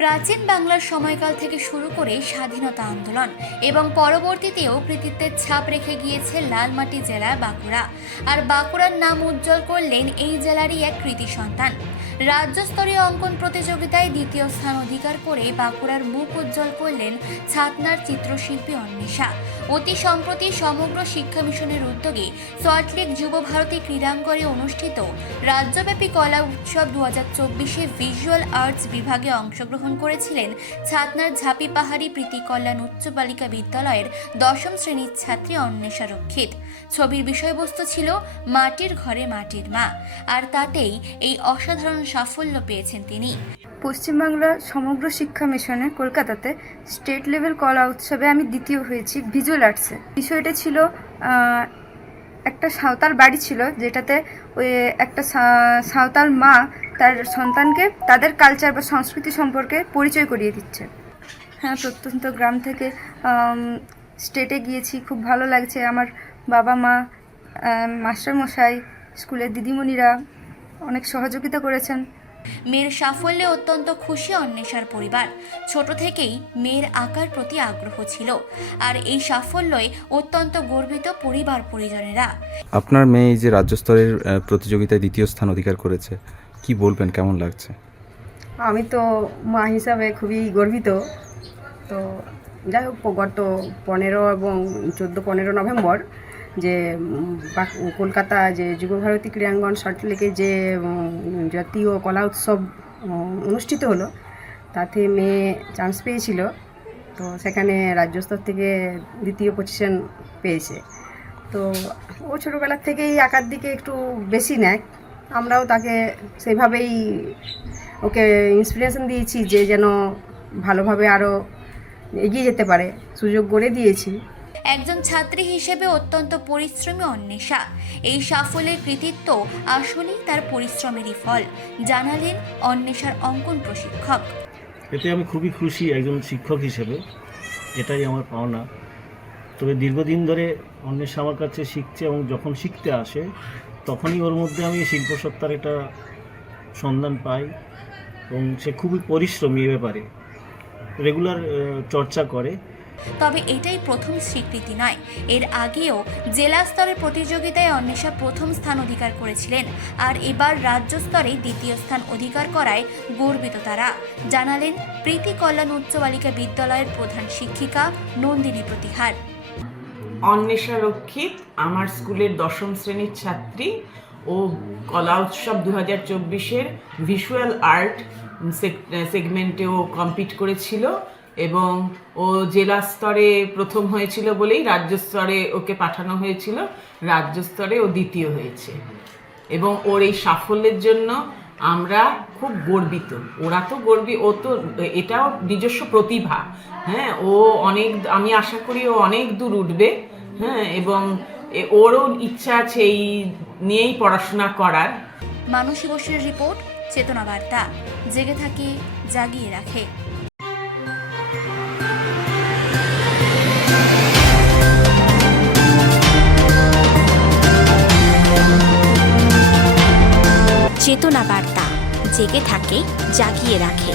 প্রাচীন বাংলার সময়কাল থেকে শুরু করে স্বাধীনতা আন্দোলন এবং পরবর্তীতেও কৃতিত্বের ছাপ রেখে গিয়েছে লালমাটি জেলা বাঁকুড়া। আর বাঁকুড়ার নাম উজ্জ্বল করলেন এই জেলারই এক কৃতি সন্তান। রাজ্যস্তরীয় অঙ্কন প্রতিযোগিতায় দ্বিতীয় স্থান অধিকার করে বাঁকুড়ার মুখ উজ্জ্বল করলেন ছাতনার চিত্রশিল্পী অন্বেষা। অতি সম্প্রতি সমগ্র শিক্ষা মিশনের উদ্যোগে সল্টলেক যুব ভারতী ক্রীড়াঙ্গনে অনুষ্ঠিত রাজ্যব্যাপী কলা উৎসব 2024-এ ভিজুয়াল আর্টস বিভাগে অংশগ্রহণ করেছিলেন ছাতনার ঝাঁপি পাহাড়ি প্রীতি কল্যাণ উচ্চ বালিকা বিদ্যালয়ের দশম শ্রেণীর ছাত্রী অন্বেষা রক্ষিত। ছবির বিষয়বস্তু ছিল মাটির ঘরে মাটির মা, আর তাতেই এই অসাধারণ সাফল্য পেয়েছেন তিনি। পশ্চিমবাংলা সমগ্র শিক্ষা মিশনে কলকাতাতে স্টেট লেভেল কলা উৎসবে আমি দ্বিতীয় হয়েছি ভিজুয়াল আর্টসে। বিষয়টা ছিল একটা সাঁওতাল বাড়ি ছিল, যেটাতে ওই একটা সাঁওতাল মা তার সন্তানকে তাদের কালচার বা সংস্কৃতি সম্পর্কে পরিচয় করিয়ে দিচ্ছে। হ্যাঁ, প্রত্যন্ত গ্রাম থেকে স্টেটে গিয়েছি, খুব ভালো লাগছে। আমার বাবা মা, মাস্টারমশাই, স্কুলের দিদিমণিরা অনেক সহযোগিতা করেছেন। মেয়ের সাফল্যে অত্যন্ত খুশি অন্বেষার পরিবার। ছোট থেকেই মেয়ের আঁকার প্রতি আগ্রহ ছিল, আর এই সাফল্যে অত্যন্ত গর্বিত পরিবার পরিজনেরা। আপনার মেয়ে এই যে রাজ্য স্তরের প্রতিযোগিতায় দ্বিতীয় স্থান অধিকার করেছে, কি বলবেন, কেমন লাগছে? আমি তো মা হিসাবে খুবই গর্বিত। তো যাই হোক, গত 15 এবং 14-15 নভেম্বর যে কলকাতা যে যুবভারতী ক্রীড়াঙ্গন সল্টলেকে যে জাতীয় কলা উৎসব অনুষ্ঠিত হলো, তাতে মেয়ে চান্স পেয়েছিল। তো সেখানে রাজ্য স্তর থেকে দ্বিতীয় পজিশন পেয়েছে। তো ও ছোটোবেলার থেকেই আঁকার দিকে একটু বেশি নেয়। আমরাও তাকে সেভাবেই ওকে ইন্সপিরেশন দিয়েছি যে যেন ভালোভাবে আরও এগিয়ে যেতে পারে, সুযোগ করে দিয়েছি। একজন ছাত্রী হিসেবে অত্যন্ত পরিশ্রমী অন্বেষা। এই সাফল্যের কৃতিত্ব আসলেই তার পরিশ্রমেরই ফল, জানালেন অন্বেষার অঙ্কন প্রশিক্ষক। এতে আমি খুবই খুশি একজন শিক্ষক হিসেবে, এটাই আমার পাওনা। তবে দীর্ঘদিন ধরে অন্বেষা আমার কাছে শিখছে, এবং যখন শিখতে আসে তখনই ওর মধ্যে আমি শিল্পসত্তার একটা সন্ধান পাই, এবং সে খুবই পরিশ্রমী এ ব্যাপারে, রেগুলার চর্চা করে। তবে এটাই প্রথম স্বীকৃতি নয়, এর আগেও জেলা স্তরের প্রতিযোগিতায় অন্বেষা প্রথম স্থান অধিকার করেছিলেন, আর এবার রাজ্য স্তরে দ্বিতীয় স্থান অধিকার করায় গর্বিত তারা, জানালেন প্রীতি কল্যাণ উচ্চ বালিকা বিদ্যালয়ের প্রধান শিক্ষিকা নন্দিনী প্রতিহার। অন্বেষা রক্ষিত আমার স্কুলের দশম শ্রেণীর ছাত্রী। ও কলা উৎসব 2024-এর ভিজুয়াল আর্ট সেগমেন্টেও কম্পিট করেছিল, এবং ও জেলা স্তরে প্রথম হয়েছিল বলেই রাজ্য স্তরে ওকে পাঠানো হয়েছিল। রাজ্য স্তরে ও দ্বিতীয় হয়েছে, এবং ওর এই সাফল্যের জন্য আমরা খুব গর্বিত। ওরা তো ও তো এটাও নিজস্ব প্রতিভা। হ্যাঁ, ও অনেক, আমি আশা করি ও অনেক দূর উঠবে। হ্যাঁ, এবং ওরও ইচ্ছা আছে এই নিয়েই পড়াশোনা করার। মানসী বসুর রিপোর্ট, চেতনা বার্তা। জেগে থাকে, জাগিয়ে রাখে। চেতনা বার্তা, জেগে থাকে, জাগিয়ে রাখে।